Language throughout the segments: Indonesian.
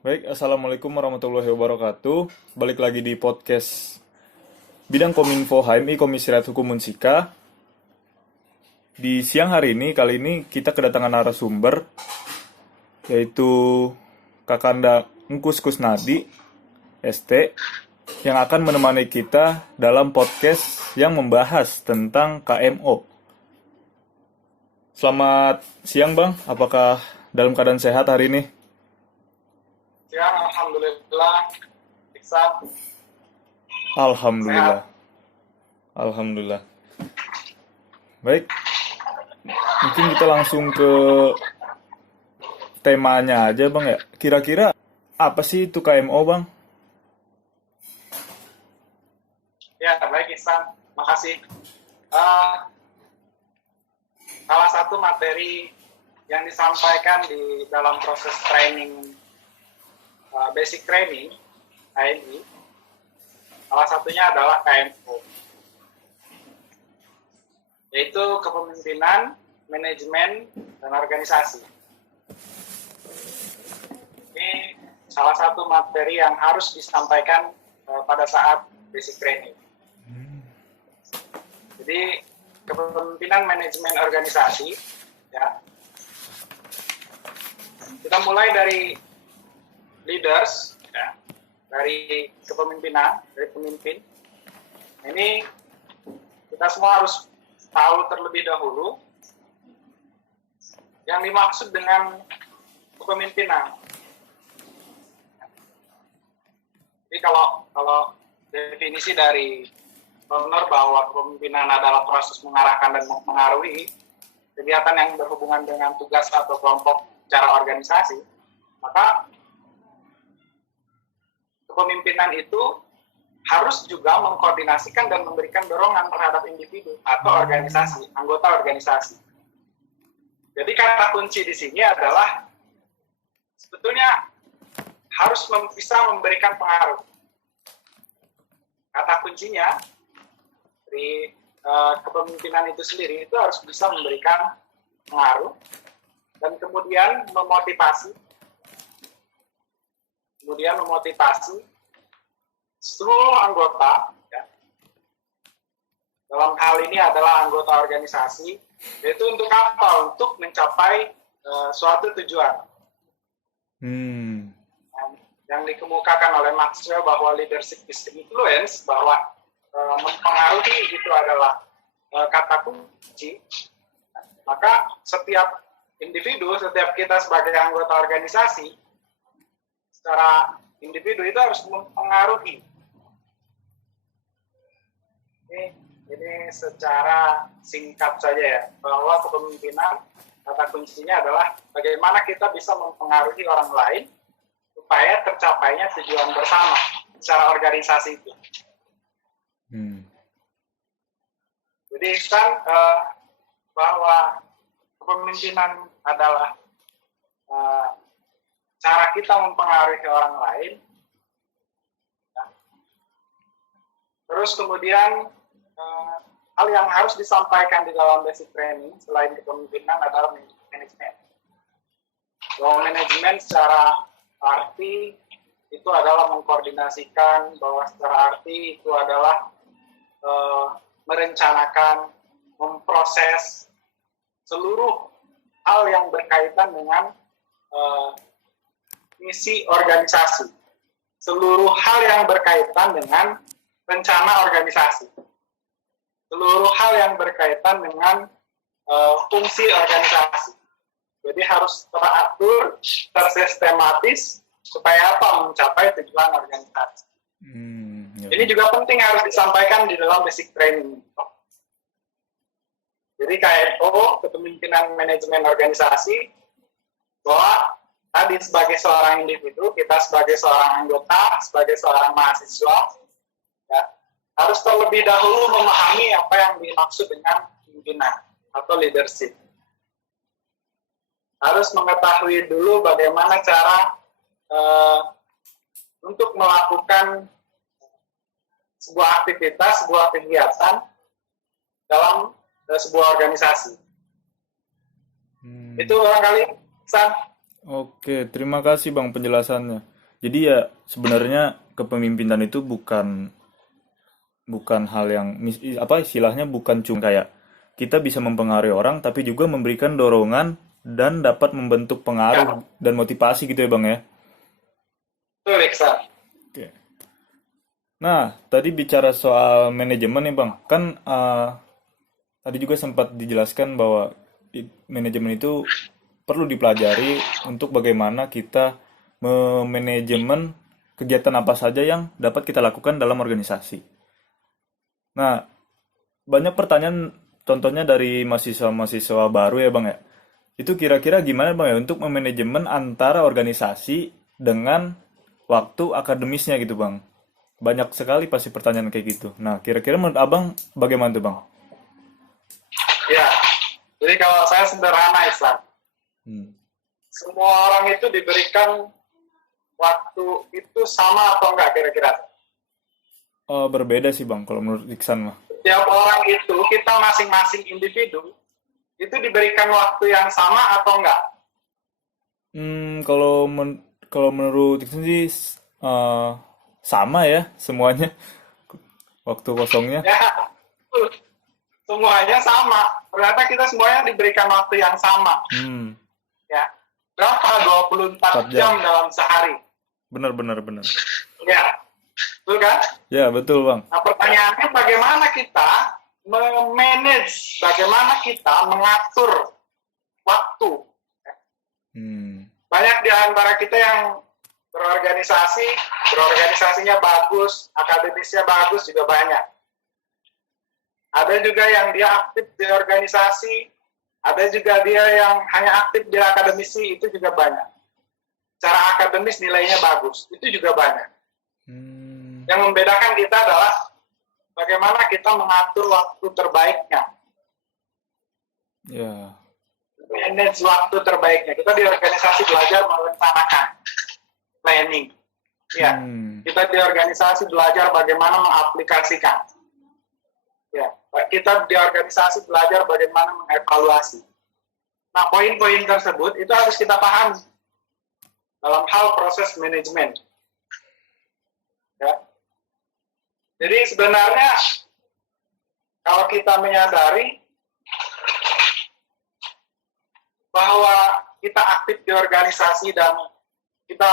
Baik, Assalamualaikum warahmatullahi wabarakatuh. Balik lagi di podcast Bidang Kominfo HMI Komisariat Hukum Unsika. Di siang hari ini, kali ini kita kedatangan narasumber, yaitu Kakanda Engkus Kusnadi, ST, yang akan menemani kita dalam podcast yang membahas tentang KMO. Selamat siang, Bang. Apakah dalam keadaan sehat hari ini? Ya, alhamdulillah. Iksan, Alhamdulillah. sehat. Alhamdulillah. Baik, mungkin kita langsung ke temanya aja, Bang ya. Kira-kira apa sih itu KMO, Bang? Ya, baik Iksan. Makasih. Eh, Salah satu materi yang disampaikan di dalam proses training, basic training HMI, salah satunya adalah KMO, yaitu kepemimpinan, manajemen, dan organisasi. Ini salah satu materi yang harus disampaikan pada saat basic training. Jadi kepemimpinan manajemen organisasi, ya. Kita mulai dari leaders, ya, dari kepemimpinan, dari pemimpin. Ini kita semua harus tahu terlebih dahulu yang dimaksud dengan kepemimpinan. Jadi kalau definisi dari benar bahwa kepemimpinan adalah proses mengarahkan dan mempengaruhi kegiatan yang berhubungan dengan tugas atau kelompok secara organisasi, maka kepemimpinan itu harus juga mengkoordinasikan dan memberikan dorongan terhadap individu atau organisasi, anggota organisasi. Jadi kata kunci di sini adalah sebetulnya harus bisa memberikan pengaruh. Kata kuncinya dari kepemimpinan itu sendiri itu harus bisa memberikan pengaruh dan kemudian memotivasi seluruh anggota, ya. Dalam hal ini adalah anggota organisasi, yaitu untuk apa? Untuk mencapai suatu tujuan. Yang dikemukakan oleh Maxwell bahwa leadership is influence, bahwa mempengaruhi itu adalah kata kunci. Maka setiap individu, setiap kita sebagai anggota organisasi, secara individu itu harus mempengaruhi. Ini secara singkat saja ya, bahwa kepemimpinan kata kuncinya adalah bagaimana kita bisa mempengaruhi orang lain supaya tercapainya tujuan bersama secara organisasi itu. Jadi kan bahwa kepemimpinan adalah cara kita mempengaruhi orang lain. Ya. Terus kemudian hal yang harus disampaikan di dalam basic training selain kepemimpinan adalah manajemen. Bahwa manajemen secara arti itu adalah mengkoordinasikan, bahwa secara arti itu adalah merencanakan, memproses seluruh hal yang berkaitan dengan misi organisasi, seluruh hal yang berkaitan dengan rencana organisasi, seluruh hal yang berkaitan dengan fungsi organisasi. Jadi harus teratur, tersistematis, supaya apa? Mencapai tujuan organisasi. Ini juga penting harus disampaikan di dalam basic training. Jadi KMO, kepemimpinan manajemen organisasi, bahwa tadi sebagai seorang individu, kita sebagai seorang anggota, sebagai seorang mahasiswa, ya, harus terlebih dahulu memahami apa yang dimaksud dengan pimpinan atau leadership. Harus mengetahui dulu bagaimana cara untuk melakukan sebuah aktivitas, sebuah kegiatan dalam sebuah organisasi. Itu barangkali, San. Oke, terima kasih Bang penjelasannya. Jadi ya sebenarnya kepemimpinan itu bukan bukan hal yang apa istilahnya bukan cuma kayak kita bisa mempengaruhi orang tapi juga memberikan dorongan dan dapat membentuk Ya, pengaruh dan motivasi gitu ya Bang ya. betul Iksan. Oke. Nah, tadi bicara soal manajemen nih Bang. Kan tadi juga sempat dijelaskan bahwa manajemen itu perlu dipelajari untuk bagaimana kita memanajemen kegiatan apa saja yang dapat kita lakukan dalam organisasi. Nah, banyak pertanyaan contohnya dari mahasiswa-mahasiswa baru ya Bang ya. Itu kira-kira gimana Bang ya untuk memanajemen antara organisasi dengan waktu akademisnya gitu Bang. Banyak sekali pasti pertanyaan kayak gitu. Nah, kira-kira menurut Abang bagaimana tuh Bang? Ya, jadi kalau saya sederhana Iksan, Hmm. semua orang itu diberikan waktu itu sama atau enggak kira-kira? Oh, berbeda sih Bang kalau menurut Iksan mah. Setiap orang itu, kita masing-masing individu, itu diberikan waktu yang sama atau enggak? Kalau menurut Iksan sih eh, sama ya semuanya waktu kosongnya. Ya, semuanya sama. Ternyata kita semuanya diberikan waktu yang sama. Hmm, Ya, berapa? 4 24 jam. jam dalam sehari. Benar benar benar. Ya, betul kan? Ya, betul Bang. Nah, pertanyaannya bagaimana kita memanage, bagaimana kita mengatur waktu. Hmm. Banyak di antara kita yang berorganisasi, berorganisasinya bagus, akademisnya bagus juga banyak. Ada juga yang dia aktif di organisasi, ada juga dia yang hanya aktif di akademisi, itu juga banyak. Secara akademis nilainya bagus, itu juga banyak. Hmm. Yang membedakan kita adalah bagaimana kita mengatur waktu terbaiknya, Ya. manage waktu terbaiknya. Kita di organisasi belajar merencanakan, planning. Ya, Hmm. kita di organisasi belajar bagaimana mengaplikasikan. Ya, kita di organisasi belajar bagaimana mengevaluasi. Nah, poin-poin tersebut itu harus kita pahami dalam hal proses manajemen. Ya. Jadi sebenarnya kalau kita menyadari bahwa kita aktif di organisasi dan kita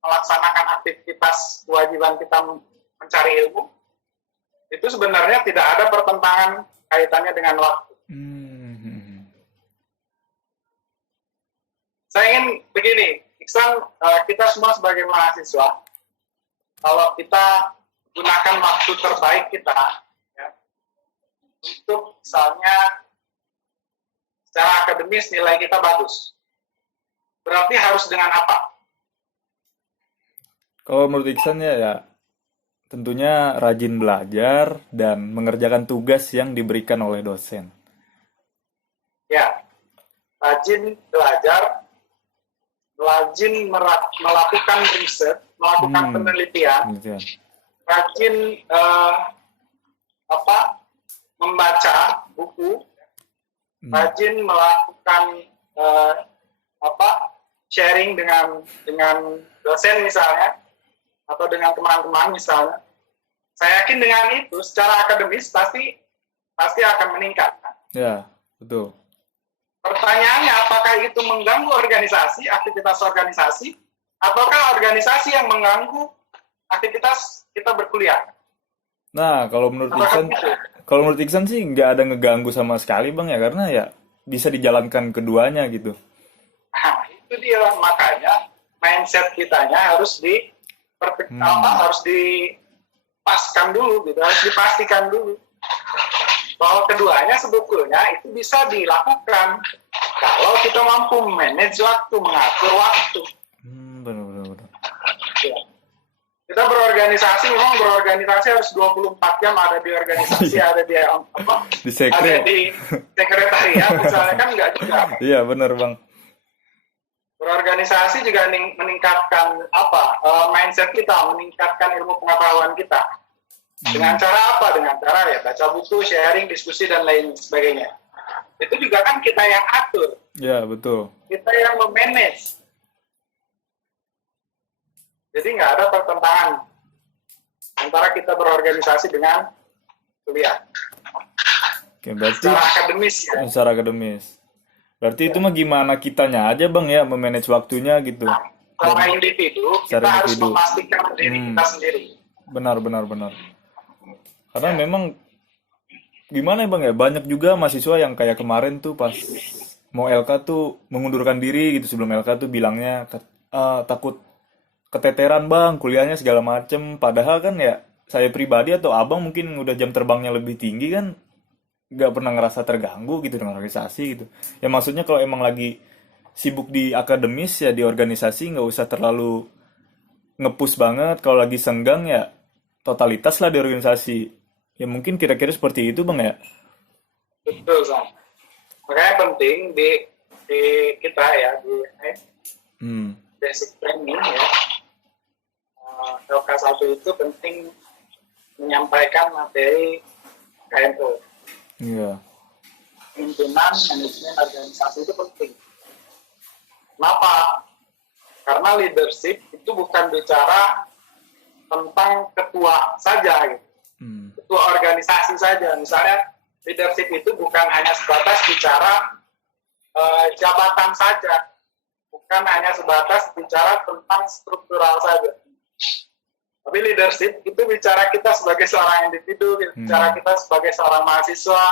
melaksanakan aktivitas kewajiban kita mencari ilmu, itu sebenarnya tidak ada pertentangan kaitannya dengan waktu. Hmm. Saya ingin begini, Iksan, kita semua sebagai mahasiswa, kalau kita gunakan waktu terbaik kita, ya, untuk misalnya secara akademis nilai kita bagus, berarti harus dengan apa? Kalau menurut Iksan ya tentunya rajin belajar dan mengerjakan tugas yang diberikan oleh dosen. Ya, rajin belajar, rajin melakukan riset, melakukan Hmm. penelitian, Gitu ya. rajin membaca buku, Hmm. rajin melakukan sharing dengan dosen misalnya atau dengan teman-teman misalnya. Saya yakin dengan itu secara akademis pasti akan meningkat. Ya, betul. Pertanyaannya apakah itu mengganggu organisasi, aktivitas organisasi, ataukah organisasi yang mengganggu aktivitas kita berkuliah? Nah, Apakah itu? Kalau menurut Iksan sih nggak ada ngeganggu sama sekali Bang ya karena ya bisa dijalankan keduanya gitu. Nah, itu dia makanya mindset kitanya harus harus dipaskan dulu gitu, harus dipastikan dulu bahwa keduanya sebetulnya itu bisa dilakukan kalau kita mampu manage waktu, mengatur waktu. Benar. Ya. Kita memang berorganisasi harus 24 jam ada di organisasi, ada di Di ada sekre. di sekretariat misalnya kan enggak juga. Iya, benar Bang. Berorganisasi juga meningkatkan mindset kita, meningkatkan ilmu pengetahuan kita. Dengan cara apa? Dengan cara ya baca buku, sharing, diskusi dan lain sebagainya. Itu juga kan kita yang atur. Ya, betul. Kita yang memanage. Jadi nggak ada pertentangan antara kita berorganisasi dengan kuliah. Oke, berarti Secara akademis ya. secara akademis. Berarti itu mah gimana kitanya aja Bang ya memanage waktunya gitu. Secara individu, kita Secara harus individu. memastikan diri kita sendiri. Benar, benar, benar. Karena memang gimana ya Bang ya, banyak juga mahasiswa yang kayak kemarin tuh pas mau LK tuh mengundurkan diri gitu sebelum LK tuh bilangnya takut keteteran Bang, kuliahnya segala macem. Padahal kan ya saya pribadi atau Abang mungkin udah jam terbangnya lebih tinggi kan nggak pernah ngerasa terganggu gitu dengan organisasi gitu. Ya maksudnya kalau emang lagi sibuk di akademis ya di organisasi nggak usah terlalu ngepush banget. Kalau lagi senggang ya totalitas lah di organisasi. Ya mungkin kira-kira seperti itu Bang ya. Betul, Sam. Makanya penting di kita ya, di Hmm. basic training ya, LK1 itu penting menyampaikan materi KMO. Iya. Pimpinan manajemen organisasi itu penting. Kenapa? Karena leadership itu bukan bicara tentang ketua saja, gitu. Ketua organisasi saja. Misalnya leadership itu bukan hanya sebatas bicara jabatan saja, bukan hanya sebatas bicara tentang struktural saja. Tapi leadership itu bicara kita sebagai seorang individu, bicara kita sebagai seorang mahasiswa,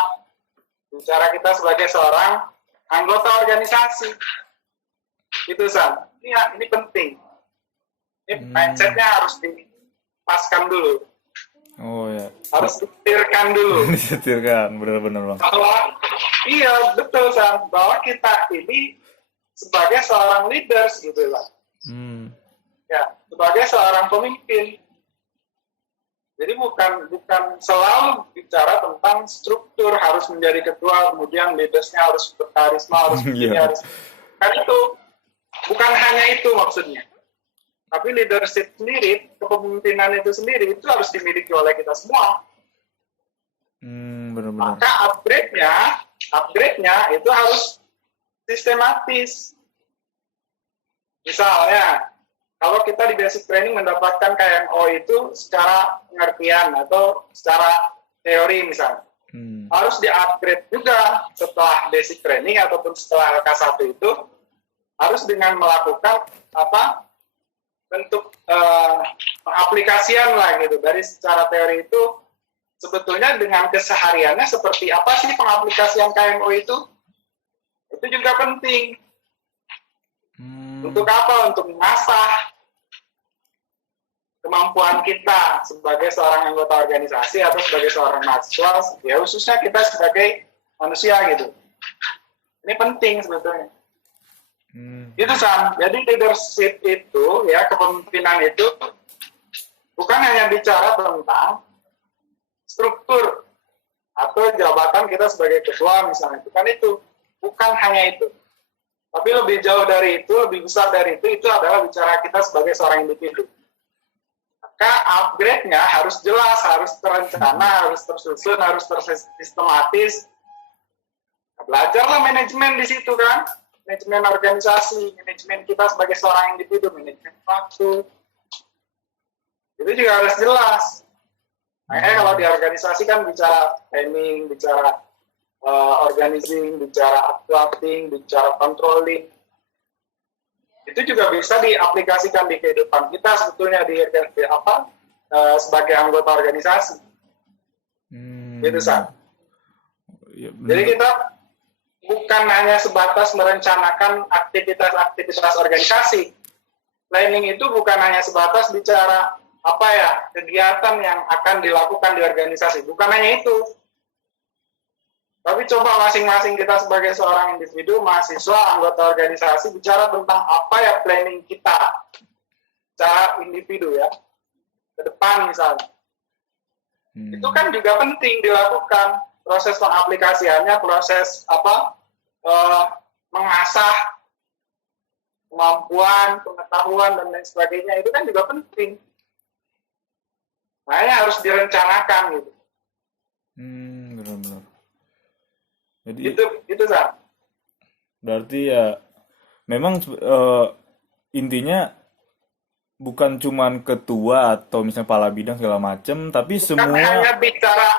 bicara kita sebagai seorang anggota organisasi. Itu Sam. Ini penting. Ini mindsetnya harus dipaskan dulu. Oh ya. Harus disetirkan dulu. Disetirkan, benar-benar Bang. Bahwa iya betul Sam, bahwa kita ini sebagai seorang leaders gitu lah. Ya, sebagai seorang pemimpin. Jadi bukan selalu bicara tentang struktur harus menjadi ketua, kemudian leadersnya harus berkarisma, harus begini, harus kan itu bukan hanya itu maksudnya. Tapi leadership sendiri, kepemimpinan itu sendiri itu harus dimiliki oleh kita semua. Benar-benar. Maka upgrade-nya itu harus sistematis. Misalnya, kalau kita di basic training mendapatkan KMO itu secara pengertian atau secara teori misalnya, harus di-upgrade juga setelah basic training ataupun setelah LK1 itu harus dengan melakukan bentuk pengaplikasian lah gitu. Dari secara teori itu sebetulnya dengan kesehariannya seperti apa sih pengaplikasian KMO itu? Itu juga penting. Untuk apa? Untuk mengasah kemampuan kita sebagai seorang anggota organisasi atau sebagai seorang mahasiswa, ya khususnya kita sebagai manusia gitu. Ini penting sebetulnya. Itu Sam. Jadi leadership itu ya, kepemimpinan itu bukan hanya bicara tentang struktur atau jabatan kita sebagai ketua misalnya, bukan itu, bukan hanya itu. Tapi lebih jauh dari itu, lebih besar dari itu adalah bicara kita sebagai seorang individu. Maka upgrade-nya harus jelas, harus terencana, harus tersusun, harus tersistematis. Belajarlah manajemen di situ kan, manajemen organisasi, manajemen kita sebagai seorang individu, manajemen waktu. Itu juga harus jelas. Makanya kalau di organisasi kan bicara planning, bicara organizing, bicara actuating, bicara controlling. Itu juga bisa diaplikasikan di kehidupan kita sebetulnya sebagai anggota organisasi. Gitu San. Ya, jadi kita bukan hanya sebatas merencanakan aktivitas-aktivitas organisasi. Planning itu bukan hanya sebatas bicara kegiatan yang akan dilakukan di organisasi. Bukan hanya itu. Tapi coba masing-masing kita sebagai seorang individu, mahasiswa, anggota organisasi, bicara tentang apa ya planning kita secara individu ya, ke depan misalnya. Itu kan juga penting dilakukan, proses pengaplikasiannya, proses mengasah kemampuan, pengetahuan, dan lain sebagainya, itu kan juga penting. Makanya harus direncanakan gitu. Benar-benar. Jadi itu Sam. Berarti ya memang intinya bukan cuman ketua atau misalnya kepala bidang segala macem, tapi Bukan hanya semua bicara,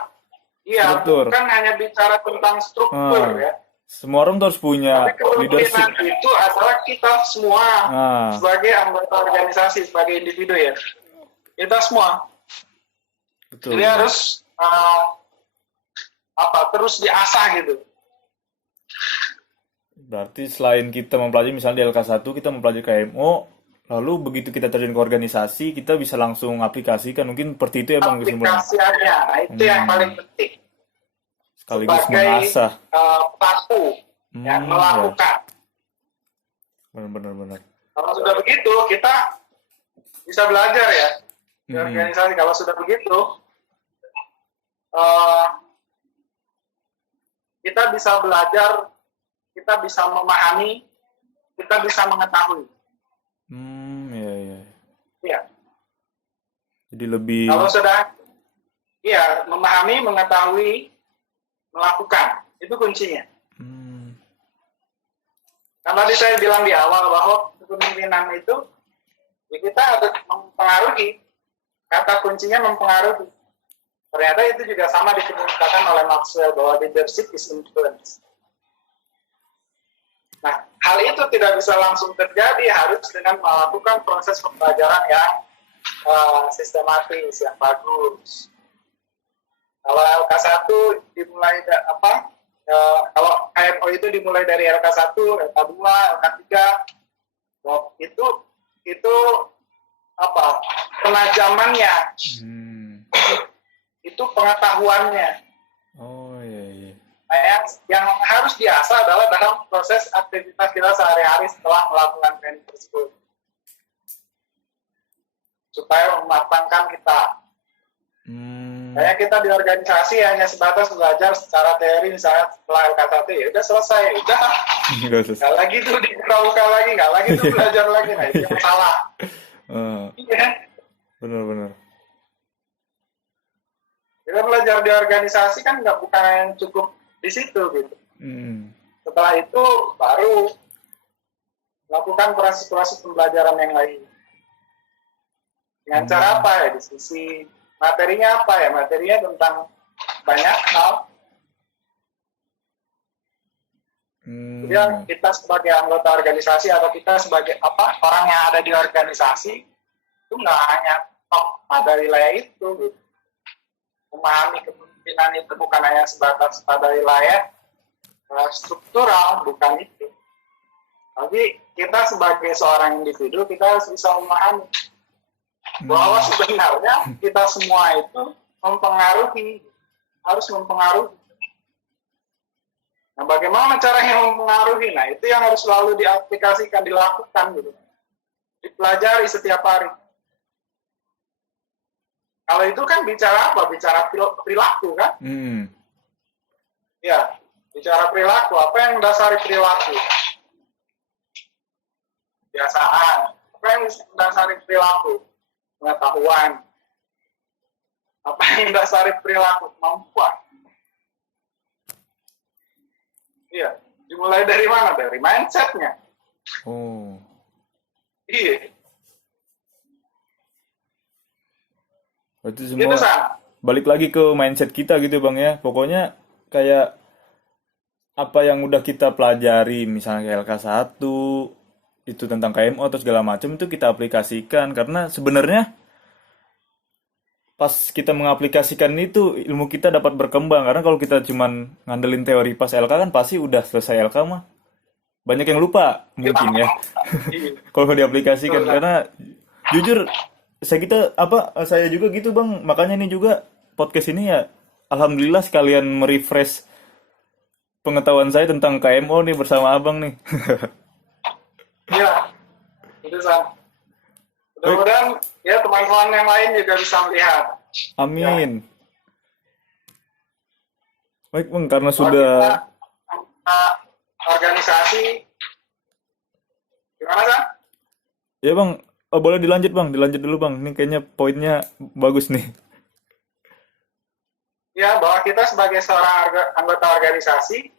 iya, struktur. bukan hanya bicara tentang struktur Nah, ya, semua orang tuh harus punya tapi leadership. kepemimpinan itu adalah kita semua Nah, sebagai anggota organisasi, sebagai individu ya, kita semua. betul. Jadi harus terus diasah gitu. Berarti selain kita mempelajari misalnya di LK1 kita mempelajari KMO, lalu begitu kita terjun ke organisasi, kita bisa langsung aplikasikan. Mungkin seperti itu ya Bang kesimpulannya. Aplikasiannya, nah, itu yang paling penting. Sekaligus Sebagai mengasah. pelaku yang Ya. melakukan. Benar-benar benar. Kalau sudah begitu, kita bisa belajar ya di Hmm. organisasi. Kalau sudah begitu, eh, kita bisa belajar, kita bisa memahami, kita bisa mengetahui. Ya, ya. Iya. Jadi lebih Kalau sudah, iya, memahami, mengetahui, melakukan, itu kuncinya. hmm, Kan tadi saya bilang di awal bahwa kepemimpinan itu ya kita harus mempengaruhi. Kata kuncinya mempengaruhi. Ternyata itu juga sama dikemukakan oleh Maxwell bahwa leadership is influence. Nah, hal itu tidak bisa langsung terjadi, harus dengan melakukan proses pembelajaran yang sistematis, yang bagus. Kalau LK1 dimulai kalau KMO itu dimulai dari LK1, LK2, LK3, itu penajamannya, itu pengetahuannya. oh iya iya. Nah, yang harus diasah adalah dalam proses aktivitas kita sehari-hari setelah melakukan training tersebut, supaya mematangkan kita. Kayak kita di organisasi hanya sebatas belajar secara teori, misalnya setelah LK1 ya udah selesai, udah nggak lagi tuh dibuka-buka lagi, nggak lagi tuh belajar lagi, nah itu yang salah. Iya. Benar-benar. Kita belajar di organisasi kan nggak bukan yang cukup di situ gitu. Setelah itu baru lakukan proses-proses pembelajaran yang lain. Dengan cara apa ya? Diskusi. Materinya apa ya? Materinya tentang banyak hal. Jadi kita sebagai anggota organisasi atau kita sebagai orang yang ada di organisasi itu nggak hanya pada wilayah itu. Gitu. Memahami kepemimpinan itu bukan hanya sebatas pada wilayah struktural, bukan itu. Tapi kita sebagai seorang individu kita harus bisa memahami bahwa sebenarnya kita semua itu harus mempengaruhi. Nah, bagaimana caranya mempengaruhi? Nah, itu yang harus selalu diaplikasikan, dilakukan gitu. Dipelajari setiap hari. Kalau itu kan bicara apa? Bicara perilaku kan? Ya, bicara perilaku. Apa yang mendasari perilaku? Kebiasaan. Apa yang mendasari perilaku? Pengetahuan. Apa yang mendasari perilaku? Kemampuan. Iya. Dimulai dari mana? Dari mindset-nya. Oh. Iya. Berarti Gitu, semua San. balik lagi ke mindset kita gitu Bang ya. Pokoknya kayak apa yang udah kita pelajari misalnya kayak LK1 itu tentang KMO atau segala macam itu kita aplikasikan karena sebenarnya pas kita mengaplikasikan itu ilmu kita dapat berkembang karena kalau kita cuman ngandelin teori pas LK kan pasti udah selesai LK mah banyak yang lupa mungkin ya kalau diaplikasikan karena jujur saya juga gitu Bang makanya ini juga podcast ini ya alhamdulillah sekalian merefresh pengetahuan saya tentang KMO nih bersama Abang nih. Iya, itu San. Mudah-mudahan ya teman-teman yang lain juga bisa melihat. Amin. Baik Bang, karena Kalau sudah kita, organisasi gimana San? ya Bang, boleh dilanjut Bang, dilanjut dulu Bang. Ini kayaknya poinnya bagus nih. Ya, bahwa kita sebagai seorang anggota organisasi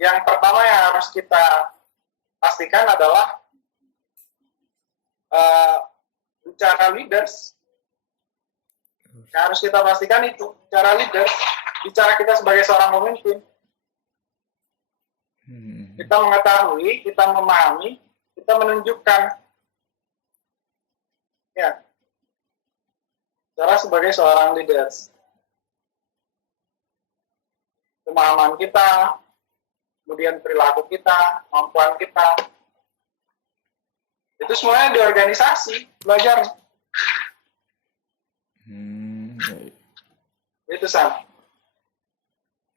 yang pertama yang harus kita pastikan adalah bicara leaders. Yang harus kita pastikan itu bicara leaders, bicara kita sebagai seorang pemimpin. Kita mengetahui, kita memahami, kita menunjukkan, ya, cara sebagai seorang leaders. Pemahaman kita, kemudian perilaku kita, kemampuan kita, itu semuanya di organisasi belajar. Itu Sam.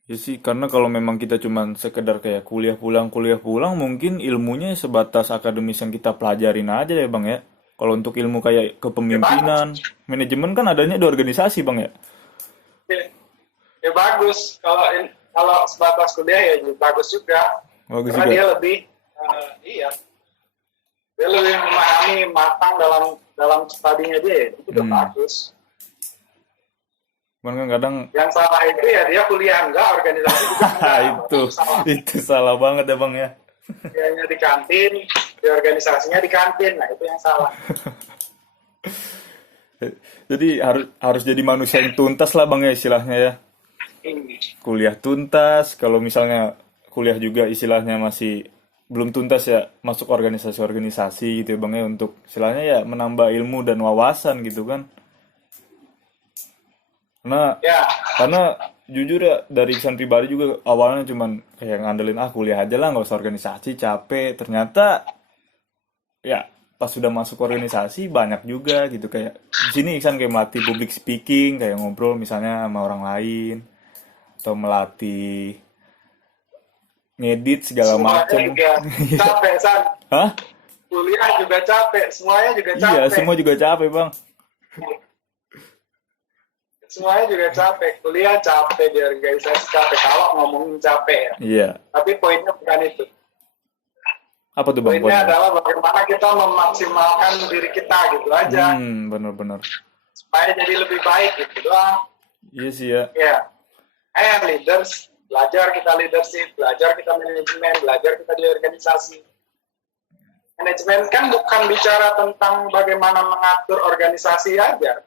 Ya sih, karena kalau memang kita cuman sekedar kayak kuliah pulang, mungkin ilmunya sebatas akademis yang kita pelajarin aja ya Bang ya. Kalau untuk ilmu kayak kepemimpinan, manajemen kan adanya di organisasi Bang ya. Ya bagus, kalau sebatas kuliah ya bagus juga. Bagus Karena juga. dia lebih, dia lebih memahami matang dalam studinya dia, itu juga bagus. Cuman kan kadang Yang salah itu ya dia kuliah enggak, organisasi juga enggak. itu salah banget ya Bang ya. Kuliahnya di kantin, di organisasinya di kantin, nah itu yang salah. Jadi harus jadi manusia yang tuntas lah Bang ya istilahnya ya. Kuliah tuntas, kalau misalnya kuliah juga istilahnya masih belum tuntas ya masuk organisasi-organisasi gitu ya Bang ya, untuk istilahnya ya menambah ilmu dan wawasan gitu kan. Ya, Karena jujur ya dari Iksan pribadi juga awalnya cuman kayak ngandelin kuliah aja lah nggak usah organisasi, capek. Ternyata ya pas sudah masuk organisasi banyak juga gitu, kayak di sini Iksan kayak melatih public speaking, kayak ngobrol misalnya sama orang lain atau melatih ngedit segala semuanya macam. juga capek, San. Hah? Kuliah juga capek, semuanya juga capek. Iya, semua juga capek Bang. Semuanya juga capek, kuliah capek, di organisasi capek, kalau ngomongin capek ya. Iya. Tapi poinnya bukan itu. Apa tuh Bang Poinnya poinnya? adalah bagaimana kita memaksimalkan diri kita gitu aja, Bener-bener. supaya jadi lebih baik gitu doang. Iya sih ya. Ya, leaders, belajar kita leadership, belajar kita manajemen, belajar kita di organisasi. Manajemen kan bukan bicara tentang bagaimana mengatur organisasi aja.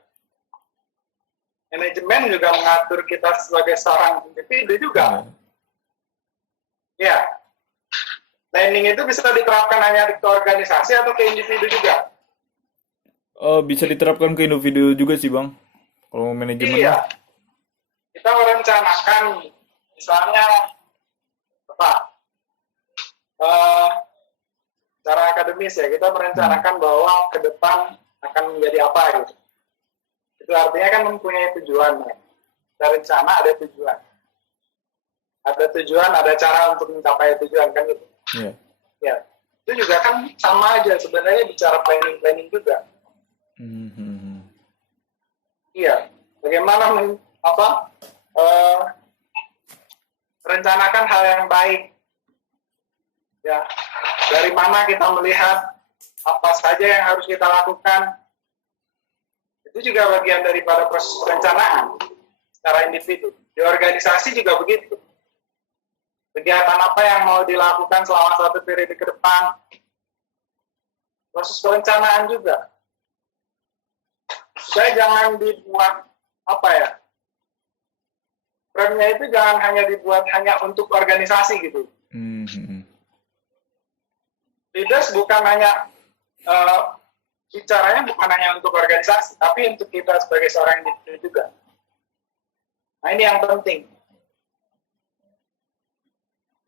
Manajemen juga mengatur kita sebagai seorang individu juga. Ya, planning itu bisa diterapkan hanya ke organisasi atau ke individu juga. Bisa diterapkan ke individu juga sih Bang. Kalau manajemen Iya, kita merencanakan misalnya apa? Secara akademis ya, kita merencanakan bahwa ke depan akan menjadi apa gitu. Itu artinya kan mempunyai tujuan ya. Ada rencana, ada tujuan. Ada tujuan, ada cara untuk mencapai tujuan kan gitu. Iya. Ya, itu juga kan sama aja sebenarnya bicara planning juga. Iya, bagaimana merencanakan hal yang baik. Ya, dari mana kita melihat apa saja yang harus kita lakukan. Itu juga bagian daripada proses perencanaan secara individu. Di organisasi juga begitu. Kegiatan apa yang mau dilakukan selama satu periode ke depan. Proses perencanaan juga. Supaya jangan dibuat frame-nya itu jangan hanya dibuat hanya untuk organisasi gitu. Leaders bukan hanya bicaranya bukan hanya untuk organisasi, tapi untuk kita sebagai seorang individu juga. Nah ini yang penting.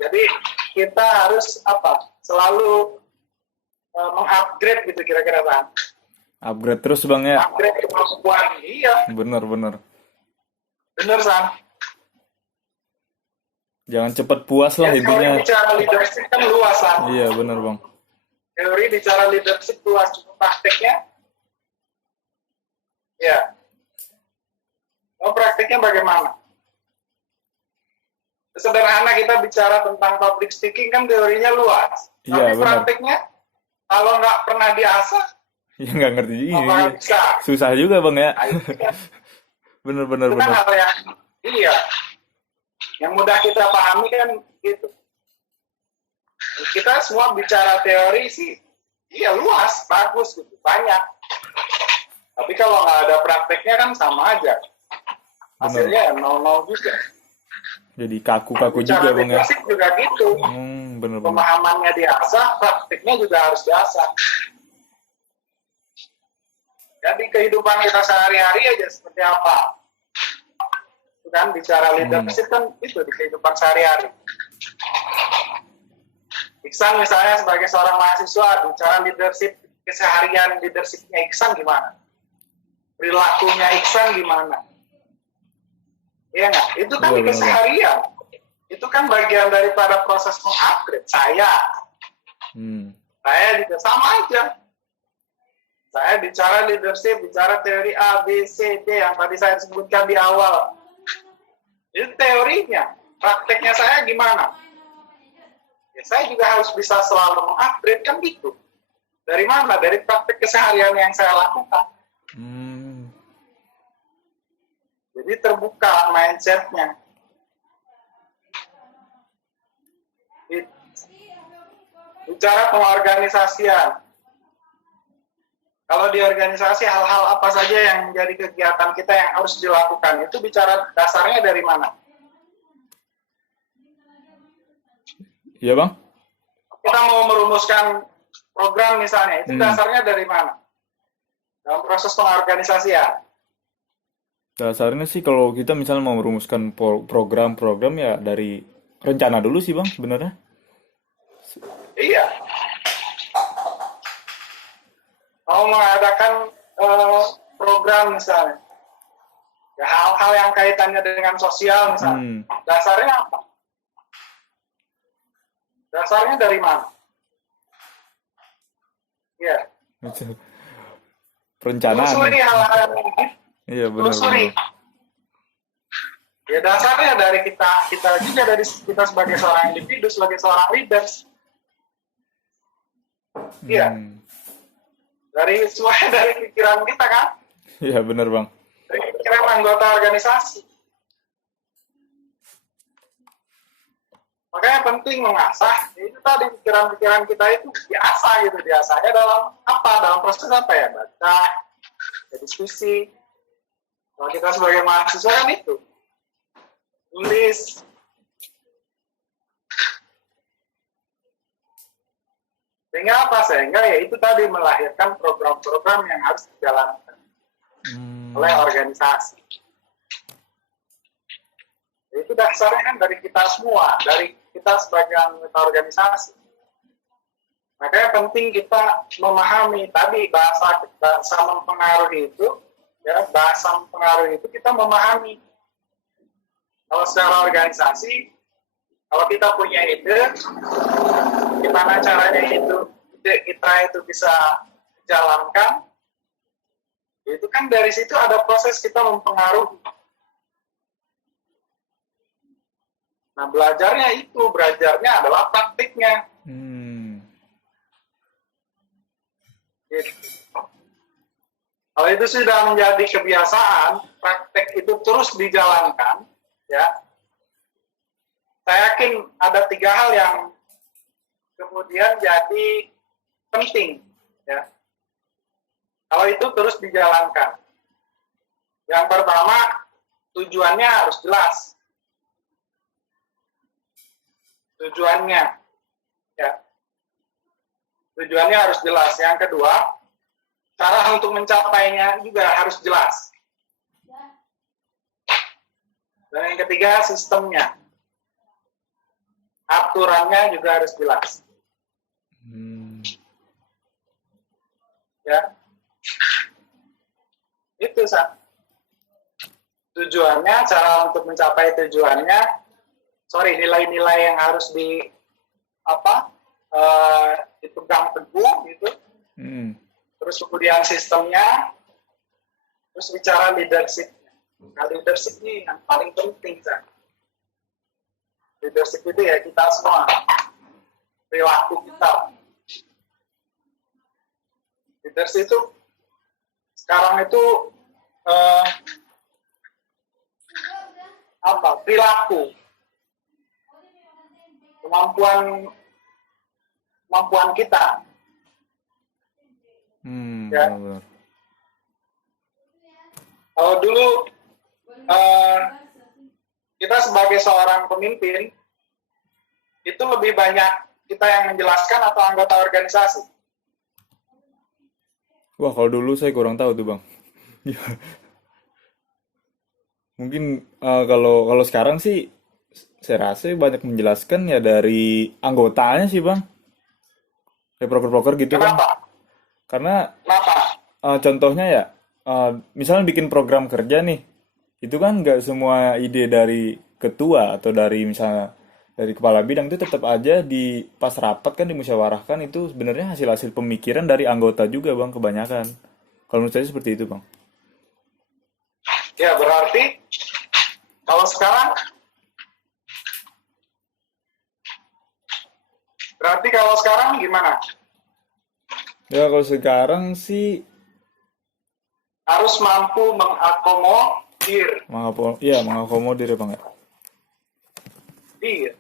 Jadi kita harus selalu mengupgrade gitu kira-kira Bang. Upgrade terus Bang ya. Upgrade kemampuan, iya. Bener San. Jangan cepat puas lah Ya, intinya. teori bicara leadership kan luas San. Iya bener Bang. Teori bicara leadership luas, prakteknya ya. Prakteknya bagaimana? Sederhana kita bicara tentang public speaking kan teorinya luas. Iya, Tapi benar. prakteknya kalau nggak pernah diasah, Ya nggak ngerti ini. nggak bisa. Susah juga Bang ya. Nah, itu kan Bener. hal yang yang mudah kita pahami kan gitu. Kita semua bicara teori sih, iya luas, bagus gitu, banyak. Tapi kalau nggak ada prakteknya kan sama aja. Hasilnya ya nol-nol juga. Jadi kaku-kaku juga Bicara Bang ya. leadership juga gitu. Bener-bener. Pemahamannya diasah, praktiknya juga harus diasah. Jadi kehidupan kita sehari-hari aja seperti apa. Itu kan bicara leadership kan itu di kehidupan sehari-hari. Iksan misalnya sebagai seorang mahasiswa bicara leadership keseharian, leadershipnya Iksan gimana? Perilakunya Iksan gimana? Iya nggak? Itu kan di keseharian. Itu kan bagian daripada proses mengupgrade saya. Saya juga sama aja. Saya bicara leadership, bicara teori A, B, C, D yang tadi saya sebutkan di awal. Itu teorinya. Prakteknya saya gimana? Ya, saya juga harus bisa selalu mengupgrade kan gitu. Dari mana? Dari praktek keseharian yang saya lakukan. Jadi terbuka mindset-nya. Bicara pengorganisasian. Kalau di organisasi hal-hal apa saja yang menjadi kegiatan kita yang harus dilakukan, itu bicara dasarnya dari mana? Iya Bang? Kita mau merumuskan program misalnya, itu dasarnya dari mana? Dalam proses pengorganisasian. Dasarnya sih kalau kita misalnya mau merumuskan program-program ya dari rencana dulu sih Bang sebenarnya. Iya. Mau mengadakan program misalnya. Ya, hal-hal yang kaitannya dengan sosial misalnya. Dasarnya apa? Dasarnya dari mana? Iya. Perencanaan. Telusuri hal-hal ini. Iya benar. Ya dasarnya dari kita juga, dari kita sebagai seorang individu, sebagai seorang leaders. Iya. Semuanya dari pikiran kita kan? Iya benar Bang. Dari pikiran anggota organisasi. Makanya penting mengasah. Itu tadi pikiran-pikiran kita itu diasah gitu. Diasahnya dalam apa? Dalam proses apa ya? Baca, ya diskusi. Kalau kita sebagai mahasiswa kan itu. Tulis. Sehingga apa? Sehingga ya itu tadi melahirkan program-program yang harus dijalankan oleh organisasi. Itu dasarnya kan dari kita semua, dari kita sebagai anggota organisasi. Makanya penting kita memahami tadi bahasa mempengaruhi itu, ya bahasa mempengaruhi itu kita memahami. Kalau secara organisasi, kalau kita punya ide, gimana caranya ide kita itu bisa dijalankan, itu kan dari situ ada proses kita mempengaruhi. Nah, belajarnya adalah praktiknya. Gitu. Kalau itu sudah menjadi kebiasaan, praktek itu terus dijalankan, ya. Saya yakin ada 3 hal yang kemudian jadi penting, ya. Kalau itu terus dijalankan. Yang pertama, tujuannya harus jelas. Tujuannya, ya. Tujuannya harus jelas. Yang kedua, cara untuk mencapainya juga harus jelas. Dan yang ketiga, sistemnya. Aturannya juga harus jelas. Ya. Itu, tujuannya, cara untuk mencapai tujuannya, nilai-nilai yang harus dipegang teguh gitu. Terus kemudian sistemnya, terus bicara leadership. Nah, leadership ini yang paling penting, Leadership itu ya kita semua, perilaku kita. Leadership itu sekarang itu perilaku, kemampuan kemampuan kita. Ya. Benar. Kalau dulu kita sebagai seorang pemimpin itu lebih banyak kita yang menjelaskan atau anggota organisasi. Wah, kalau dulu saya kurang tahu tuh, Bang. Mungkin kalau sekarang sih saya rasa banyak menjelaskan ya dari anggotanya sih, Bang. Kayak broker-broker gitu kan. Kenapa? Karena Kenapa? contohnya ya, misalnya bikin program kerja nih, itu kan nggak semua ide dari ketua atau dari misalnya dari kepala bidang, itu tetap aja di pas rapat kan dimusyawarahkan, itu sebenarnya hasil-hasil pemikiran dari anggota juga, Bang, kebanyakan. Kalau menurut saya seperti itu, Bang. Ya berarti kalau sekarang gimana? Ya kalau sekarang sih Harus mampu mengakomodir. mengakomodir ya, Bang ya. Iya.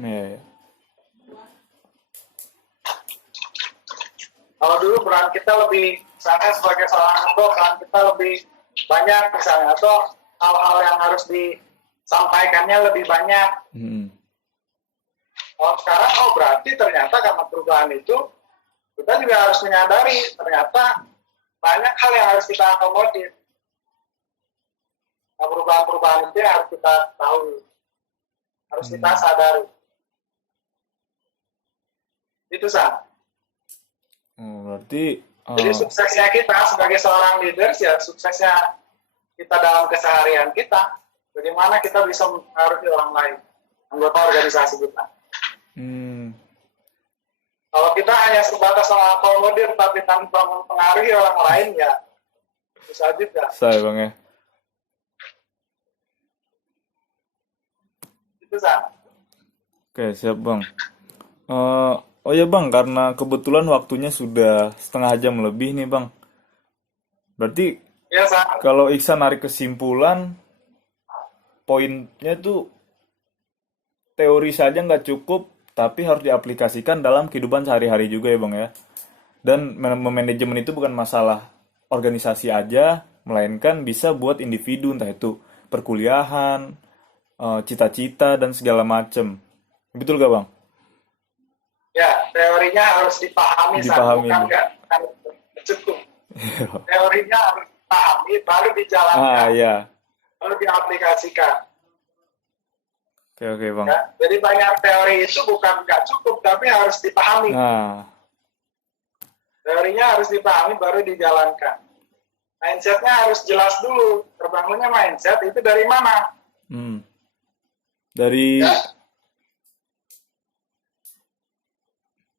Ya, ya. Kalau dulu peran kita lebih, misalnya sebagai seorang ketua, peran kita lebih banyak misalnya, atau hal-hal yang harus disampaikannya lebih banyak. Kalau sekarang, berarti ternyata karena perubahan itu, kita juga harus menyadari ternyata banyak hal yang harus kita akomodir. Nah, perubahan-perubahan itu yang harus kita tahu, harus kita sadari. Itu San. Berarti Jadi suksesnya kita sebagai seorang leader, ya suksesnya kita dalam keseharian kita, bagaimana kita bisa mempengaruhi orang lain, anggota organisasi kita. Kalau kita hanya sebatas mengakomodir tapi tanpa mempengaruhi orang lain, ya susah juga. saya, Bang ya. Itu San. Oke, siap, Bang. Oh ya, Bang, karena kebetulan waktunya sudah setengah jam lebih nih, Bang. Berarti Ya San. kalau Iksan narik kesimpulan, poinnya tuh teori saja nggak cukup, tapi harus diaplikasikan dalam kehidupan sehari-hari juga ya, Bang ya. Dan manajemen itu bukan masalah organisasi aja, melainkan bisa buat individu, entah itu perkuliahan, cita-cita, dan segala macem. Betul gak, Bang? Ya, teorinya harus dipahami, Dipahami. bukan nggak cukup. Teorinya harus dipahami, baru dijalankan, ya. baru diaplikasikan. Oke, Bang. Ya, jadi banyak teori itu bukan nggak cukup, tapi harus dipahami. Nah, Teorinya harus dipahami, baru dijalankan. Mindsetnya harus jelas dulu. Terbangunnya mindset itu dari mana? dari Ya.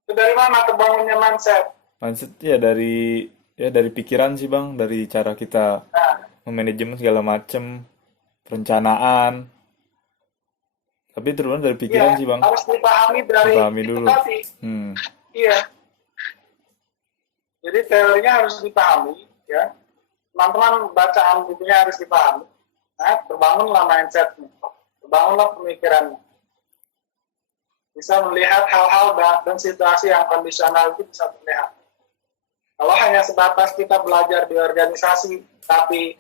Itu dari mana terbangunnya mindset? mindset ya dari pikiran sih, Bang, dari cara kita Nah, memanajemen segala macem, perencanaan. Tapi terus dari pikiran iya, sih, Bang. harus dipahami dari Dipahami itu dulu. tadi. Iya. Jadi teorinya harus dipahami, ya. Teman-teman bacaan bukunya harus dipahami. Nah, terbangunlah mindsetnya, terbangunlah pemikirannya. Bisa melihat hal-hal dan situasi yang kondisional itu bisa terlihat. Kalau hanya sebatas kita belajar di organisasi, tapi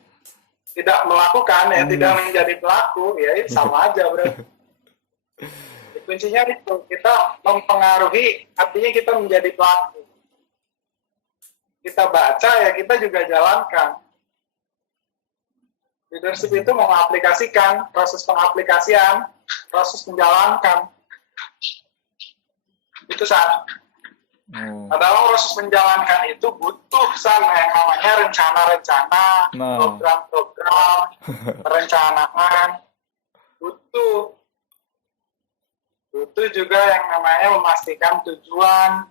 tidak melakukan, ya tidak menjadi pelaku, ya itu sama aja berarti. Kuncinya itu, kita mempengaruhi, artinya kita menjadi pelaku. Kita baca, ya kita juga jalankan. Leadership itu mengaplikasikan, proses pengaplikasian, proses menjalankan. Itu San. Dalam proses menjalankan itu butuh San yang namanya rencana-rencana, program-program, perencanaan. Butuh juga yang namanya memastikan tujuan.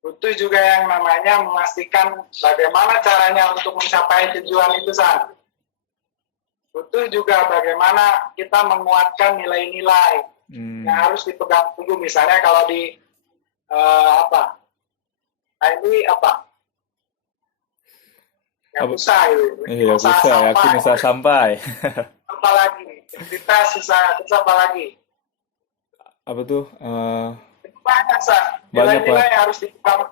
Butuh juga yang namanya memastikan bagaimana caranya untuk mencapai tujuan itu, San. Butuh juga bagaimana kita menguatkan nilai-nilai yang harus dipegang teguh. Misalnya kalau di usaha itu. Iya, yakin usaha sampai. Apalagi integritas usaha, terus apa lagi? Apa tuh? Banyak, Sa. Banyak, Nilai-nilai Pak. yang harus ditanamkan